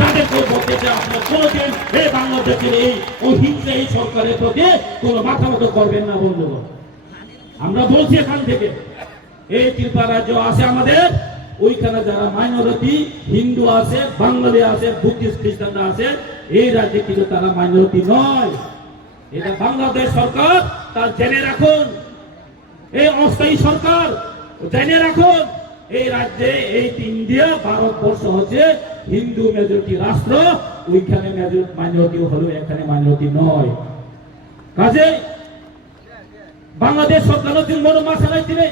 তাদেরকে বলতে চাই আপনারা কোনোদিন এই বাংলাদেশের এই অহিংসা এই সরকারের প্রতি কোনো মাথা মতো করবেন না বন্ধুগণ। আমরা বলছি এখান থেকে এই ত্রিপুরা রাজ্য আছে আমাদের, ওইখানে যারা মাইনরিটি হিন্দু আছে, বাঙালি আছে, বুদ্ধিস্ট খ্রিস্টানরা আছে, এই রাজ্যে কিন্তু তারা মাইনরিটি নয়। এটা বাংলাদেশ সরকার তার জেনে রাখুন, এই অস্থায়ী সরকার জেনে রাখুন, এই রাজ্যে এই ইন্ডিয়া ভারতবর্ষ হচ্ছে হিন্দু মেজরিটি রাষ্ট্র, ওইখানে মাইনরিটি হলো, এখানে মাইনরিটি নয়। কাজে বাংলাদেশ সরকারের জন্য মাসালাই দিলে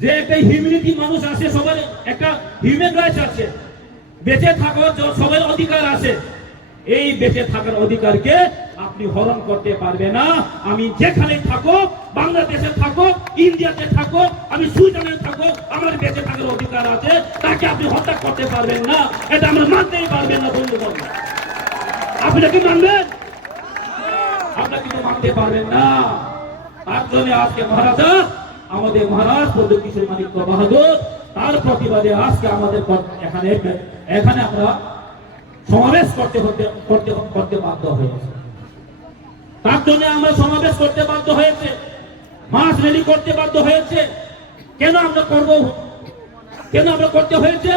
যে একটা হিউম্যানিটি মানুষ আছে, সবার একটা হিউম্যান রাইটস আছে, বেঁচে থাকার সবার অধিকার আছে। এই বেঁচে থাকার অধিকারকে আপনি হরণ করতে পারবে না। আমি যেখানেই থাকো, বাংলাদেশে থাকো, ইন্ডিয়াতে থাকো, আমি সুইজারল্যান্ডে থাকো, আমার বেঁচে থাকার অধিকার আছে, তাকে আপনি হত্যা করতে পারবেন না। এটা আমরা মানতেই পারবেন না বন্ধুগণ। আপনি কি মানবেন? আপনারা কিন্তু মানতে পারবেন না। তার জন্য আজকে মহারাজা, আমাদের মহারাজ পদ্ম কিশোর মানিক্য বাহাদুর, তার প্রতিবাদে আজকে আমাদের এখানে আমরা সমাবেশ করতে বাধ্য হয়েছে। তার জন্য আমরা সমাবেশ করতে বাধ্য হয়েছে, মাস রেলি করতে বাধ্য হয়েছে। কেন আমরা করব? কেন আমরা করতে হয়েছে?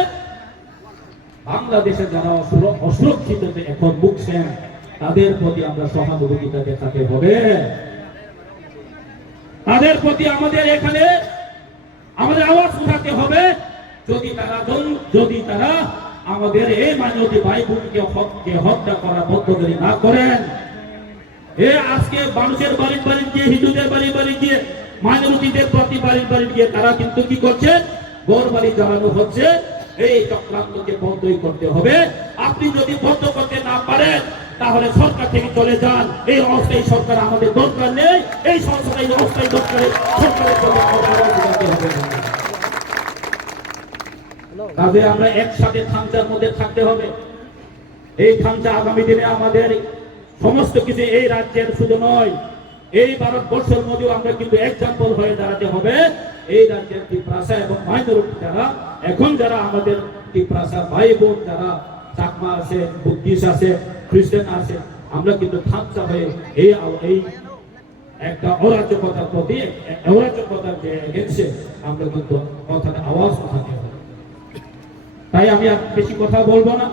বাংলাদেশে যারা অসুরক্ষিত এখন ভুগছেন, তাদের প্রতি আমরা সহানুভূতিটা দেখাতে হবে। তাদের প্রতি আমাদের এখানে আমাদের আওয়াজ উঠাতে হবে। যদি তারা আমাদের এই মাইনরিটি ভাই বোনকে হত্যা করা বন্ধ না করেন, আজকে মানুষের বাড়ি বাড়ি গিয়ে, হিন্দুদের বাড়ি বাড়ি গিয়ে, মাইনরিটিদের প্রতি বাড়ি বাড়ি গিয়ে তারা কিন্তু কি করছে? ঘর বাড়ি জ্বালানো হচ্ছে। এই চক্রান্তকে বন্ধই করতে হবে। আপনি যদি বন্ধ করতে না পারেন, তাহলে সরকার থেকে চলে যান। এই অস্থায়ী সরকার আমাদের দরকার নেই। এই সংস্থায় অস্থায়ী সরকারের কাজে আমরা একসাথে খামচার মধ্যে থাকতে হবে। এই খামচা আগামী দিনে আমাদের সমস্ত কিছু এই রাজ্যের শুধু নয়, এই ভারতবর্ষের মধ্যেও আমরা কিন্তু এক্সাম্পল হয়ে দাঁড়াতে হবে। এই রাজ্যের ত্রিপুরা এবং মাইনরিটি যারা আমাদের ত্রিপুরা ভাই বোন যারা চাকমা আছে, বুদ্ধিস্ট আছে, খ্রিস্টান আছে, আমরা কিন্তু খামচা হয়ে এই একটা অরাজকতার প্রতি, অরাজকতার যে এগেন্সে আমরা কিন্তু কথাটা আওয়াজ উঠাতে হবে। তাই আমি আর বেশি কথা বলবো না।